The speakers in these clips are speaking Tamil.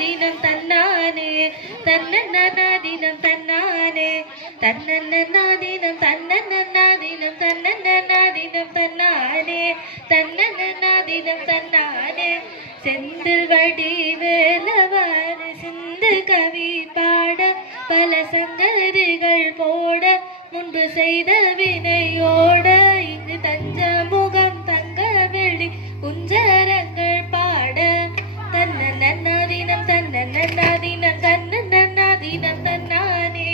தினம் தன்னானே தன்னன்னா தினம் தன்னானே தன்னன்னா தினம் தன்னன்னா தினம் தன்னன்னா தினம் தன்னானே தன்னன்னா தினம் தன்னானே செந்தில் வடிவேலவாறு சிந்து கவி பாட பல சங்கதிகள் போட முன்பு செய்த வினையோட இங்கு தஞ்ச முகம் தங்க வெள்ளி குஞ்சரங்கள் பாட தன்னன்னா தினம் தன்னன்னா தினம் தன்னன்னா தினம் தன்னானே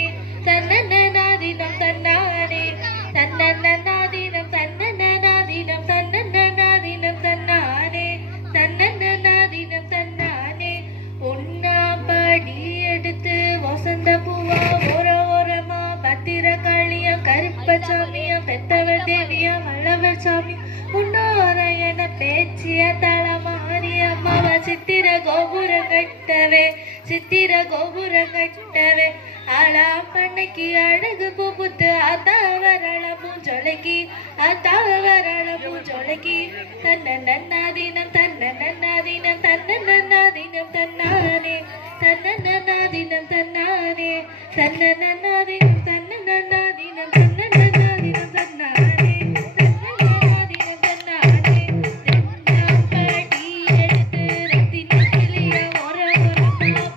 தன்னன்னா தினம் தன்னானே தன்னன்னா தினம் தன்னன்னா தினம் தன்னன்னா தினம் தன்னானே தன்னன்னா தினம் தன்னானே ஒன்னாம் படி எடுத்து வசந்த பூவா ஓரமா பத்திரகாளியா கருப்பசாமியா பெத்தவர் தேவியா வல்லவர் சாமி உன்னோரையன பேச்சிய தளமாறி அம்மாவா சித்திர கோபுரம் கட்டவே சித்திர கோபுரம் கட்டவே ஆளாம்பண்ணைக்கு அழகு பூப்புத்து ஆத்தாவரள பூஞ்சொலைக்கு ஆத்தாவரள பூஞ்சொலைக்கு தன்னன்னா தினம் தன்னன்னா தினம் தன்னன்னா தினம் தன்னானே தன்னன்னா தினம் தன்னானே தன்னன்னா தினம் தன்னன்னா தினம் தன்னன்னா தினம் தன்னானே தன்னன்னா தினம் தன்னானே தென்னாம்படி எடுத்து ரத்தின கிளிய ஓரமா பத்திரகாளிய கருப்பசாமிய பெத்தவர் தேவிய வல்லவர் சாமி உன்னோரையன பேச்சிய தளமாறி அம்மாவா சித்திர கோபுரம் கட்டவே சித்திர கோபுரம் கட்டவே ஆளாம்பண்ணைக்கு அழகு பூப்புத்து ஆத்தாவரள பூஞ்சொலைக்கு ஆத்தாவரள பூஞ்சொலைக்கு தன்னன்னா தினம் தன்னன்னா தினம் தன்னன்னா தினம் தன்னானே தன்னன்னா தினம் தன்னானே தன்னன்னா தினம் தன்னன்னா தினம் தன்னன்னா தினம் தன்னானே தன்னன்னா தினம் தன்னானே மூணாம்படி எடுத்து முத்து பழக்கா ஓரமா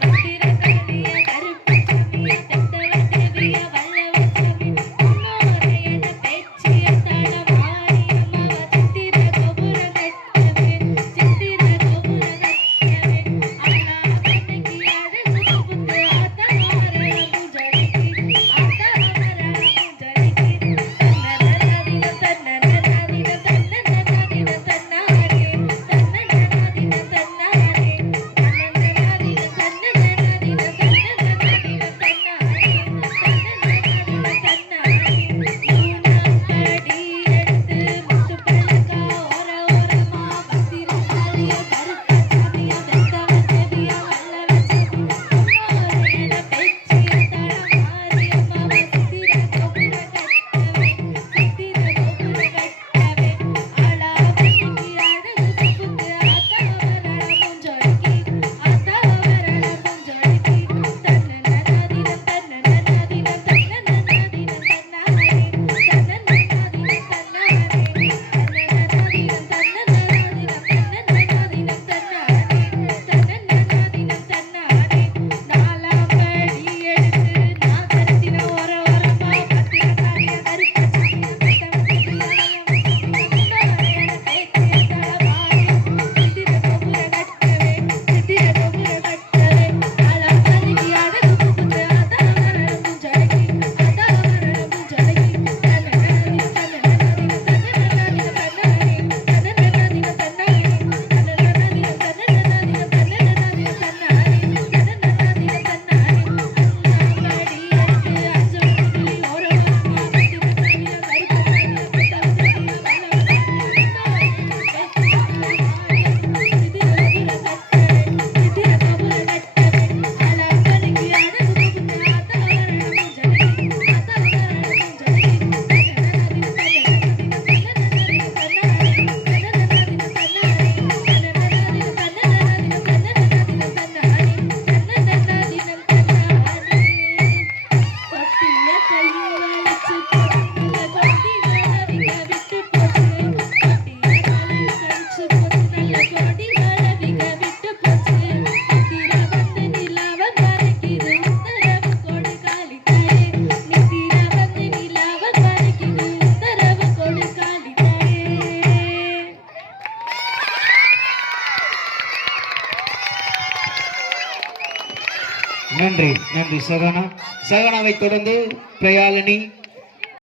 பத்திரகாளிய கருப்பசாமிய பெத்தவர் தேவிய வல்லவர் சாமி உன்னோரையன பேச்சிய தளமாறி அம்மாவா சித்திர கோபுரம் கட்டவே சித்திர கோபுரம் கட்டவே ஆளாம்பண்ணைக்கு அழகு பூப்புத்து ஆத்தாவரள பூஞ்சொலைக்கு ஆத்தாவரள பூஞ்சொலைக்கு தன்னன்னா தினம் தன்னன்னா தினம் தன்னன்னா தினம் தன்னானே தன்னன்னா தினம் தன்னானே தன்னன்னா தினம் தன்னன்னா தினம் தன்னன்னா தினம் தன்னானே தன்னன்னா தினம் தன்னானே நாலாம்படி எடுத்து நாகரத்தின ஓரமா பத்திரகாளிய கருப்பசாமிய பெத்தவர் தேவிய உன்னோரையன பேச்சிய தளமாறி சித்திர கோபுரம் கட்டவே சித்திர கோபுரம் கட்டவே ஆளாம்பண்ணைக்கு அழகு பூப்புத்து ஆத்தாவரள பூஞ்சொலைக்கு ஆத்தாவரள பூஞ்சொலைக்கு தன்னன்னா தினம் தன்னன்னா தினம் தன்னன்னா தினம் தன்னானே தன்னன்னா தினம் தன்னானே தன்னன்னா தினம் தன்னன்னா தினம் தன்னன்னா தினம் தன்னானே தன்னன்னா தினம் தன்னானே ஒன்னாம்படி எடுத்து அஞ்சு கிளி ஓரமா பத்திரகாளிய கருப்பசாமிய பெத்தவர் தேவிய வல்லவர் சாமி உன்னோரையன பேச்சிய தளமாறி சித்திர கோபுரம் கட்டவே சித்திர கோபுரம் கட்டவே ஆளாம்பண்ணைக்கு அழகு பூப்புத்து ஆத்தாவரள பூஞ்சொலைக்கு ஆத்தாவரள பூஞ்சொலைக்கு தன்னன்னா தினம் தன்னன்னா தினம் தன்னன்னா தினம் தன்னானே தன்னன்னா தினம் தன்னானே தன்னன்னா தினம் தன்னன்னா தினம் தன்னன்னா தினம் தன்னானே தன்னன்னா தினம் தன்னானே கொட்டிய கையில் வளைச்சு போட்டு கொட்டி வளவிக விட்டு போச்சு கொட்டிய காலை கழிச்சு போச்சு நல்ல கொடி வளவிக விட்டு போச்சு நித்திர வந்து நிலாவ மறைக்குது உத்தரவு கொடு காளித்தாயே நித்திர வந்து நிலாவ மறைக்குது உத்தரவு கொடு காளித்தாயே. நன்றி நன்றி சகனா. சகனாவை தொடர்ந்து பிரயாலினி